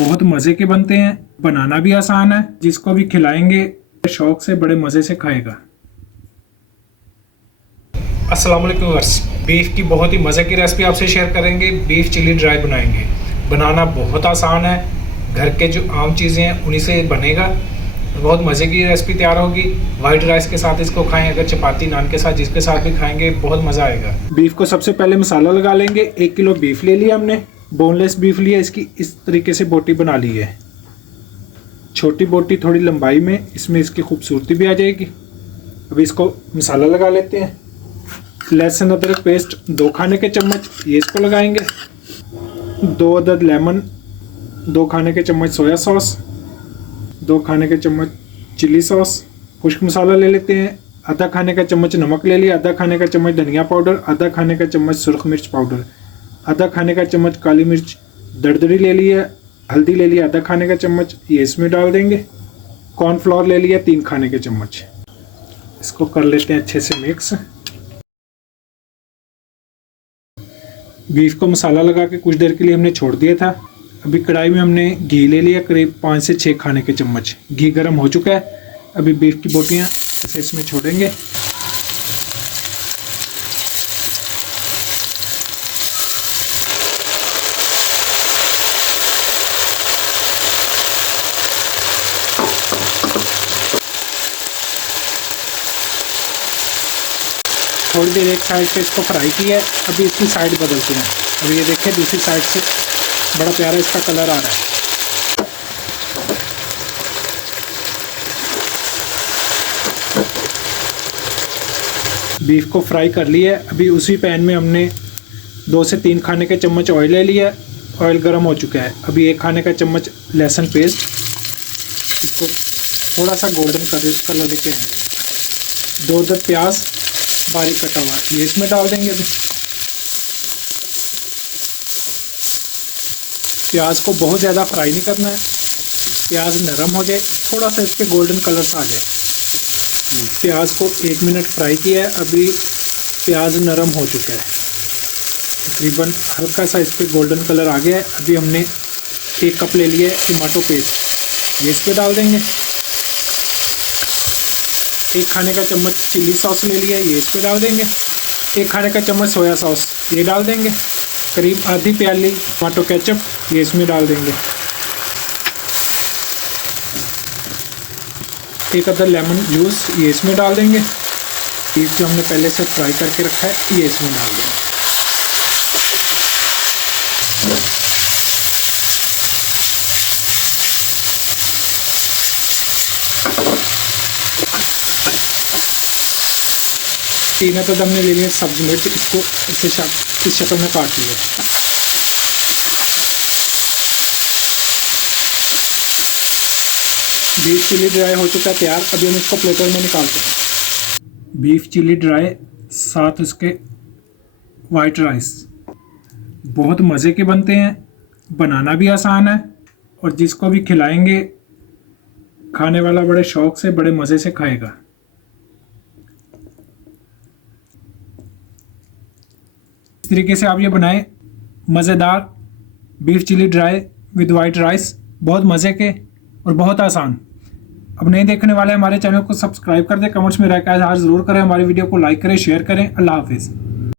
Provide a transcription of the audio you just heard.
बहुत मज़े के बनते हैं, बनाना भी आसान है, जिसको भी खिलाएंगे शौक से बड़े मज़े से खाएगा। अस्सलाम वालेकुम व्यूअर्स, बीफ की बहुत ही मज़े की रेसिपी आपसे शेयर करेंगे। बीफ चिली ड्राई बनाएंगे। बनाना बहुत आसान है, घर के जो आम चीज़ें हैं उन्हीं से बनेगा। बहुत मज़े की रेसिपी तैयार होगी। वाइट राइस के साथ इसको खाएं, अगर चपाती नान के साथ जिसके साथ भी खाएंगे बहुत मज़ा आएगा। बीफ को सबसे पहले मसाला लगा लेंगे। 1 किलो बीफ ले लिया हमने, बोनलेस बीफ लिया। इसकी इस तरीके से बोटी बना ली है, छोटी बोटी थोड़ी लंबाई में, इसमें इसकी खूबसूरती भी आ जाएगी। अभी इसको मसाला लगा लेते हैं। लहसुन अदरक पेस्ट 2 खाने के चम्मच, ये इसको लगाएंगे। 2 अदद लेमन, 2 खाने के चम्मच सोया सॉस, 2 खाने के चम्मच चिली सॉस। खुश्क मसाला ले लेते हैं। आधा खाने का चम्मच नमक ले लिया, आधा खाने का चम्मच धनिया पाउडर, आधा खाने का चम्मच सुरख मिर्च पाउडर, आधा खाने का चम्मच काली मिर्च दरदरी ले लिया। हल्दी ले लिया आधा खाने का चम्मच, ये इसमें डाल देंगे। कॉर्नफ्लोर ले लिया 3 खाने के चम्मच। इसको कर लेते हैं अच्छे से मिक्स। बीफ को मसाला लगा के कुछ देर के लिए हमने छोड़ दिया था। अभी कढ़ाई में हमने घी ले लिया, करीब 5 से 6 खाने के चम्मच। घी गर्म हो चुका है। अभी बीफ की बोटियाँ ऐसे इसमें छोड़ेंगे। थोड़ी देर एक साइड पे इसको फ्राई किया है। अभी इसकी साइड बदलते हैं। अभी ये देखें दूसरी साइड से बड़ा प्यारा इसका कलर आ रहा है। बीफ को फ्राई कर लिया है। अभी उसी पैन में हमने 2 से 3 खाने के चम्मच ऑयल ले लिया। ऑयल गर्म हो चुका है। अभी 1 खाने का चम्मच लहसुन पेस्ट, इसको थोड़ा सा गोल्डन कलर देके आएंगे। 2 अदद प्याज बारीक कटा हुआ, ये इसमें डाल देंगे। अभी प्याज को बहुत ज़्यादा फ्राई नहीं करना है, प्याज नरम हो जाए, थोड़ा सा इस पर गोल्डन कलर सा आ जाए। प्याज को 1 मिनट फ्राई किया है। अभी प्याज नरम हो चुका है, तकरीबन हल्का सा इस पर गोल्डन कलर आ गया है। अभी हमने 1 कप ले लिया है टमाटो पेस्ट, ये इस पर डाल देंगे। 1 खाने का चम्मच चिली सॉस ले लिया, ये इस पे डाल देंगे। 1 खाने का चम्मच सोया सॉस, ये डाल देंगे। करीब आधी प्याली टमाटो केचप, ये इसमें डाल देंगे। 1 अदद लेमन जूस, ये इसमें डाल देंगे। बीफ जो हमने पहले से फ्राई करके रखा है, ये इसमें डाल देंगे। तीन तो हमने ले लिया सब्जी मिर्च, इसको इस शक्ल में काट लिया। बीफ चिली ड्राई हो चुका है तैयार। अभी हम इसको प्लेटर में निकालते हैं। बीफ चिली ड्राई साथ उसके वाइट राइस बहुत मज़े के बनते हैं, बनाना भी आसान है, और जिसको भी खिलाएंगे खाने वाला बड़े शौक से बड़े मज़े से खाएगा। इस तरीके से आप ये बनाएं, मज़ेदार beef chilli dry with white rice, बहुत मज़े के और बहुत आसान। अब नहीं देखने वाले हमारे चैनल को सब्सक्राइब कर दें, कमेंट्स में राय का इज़हार ज़रूर करें, हमारी वीडियो को लाइक करें, शेयर करें। अल्लाह हाफिज़।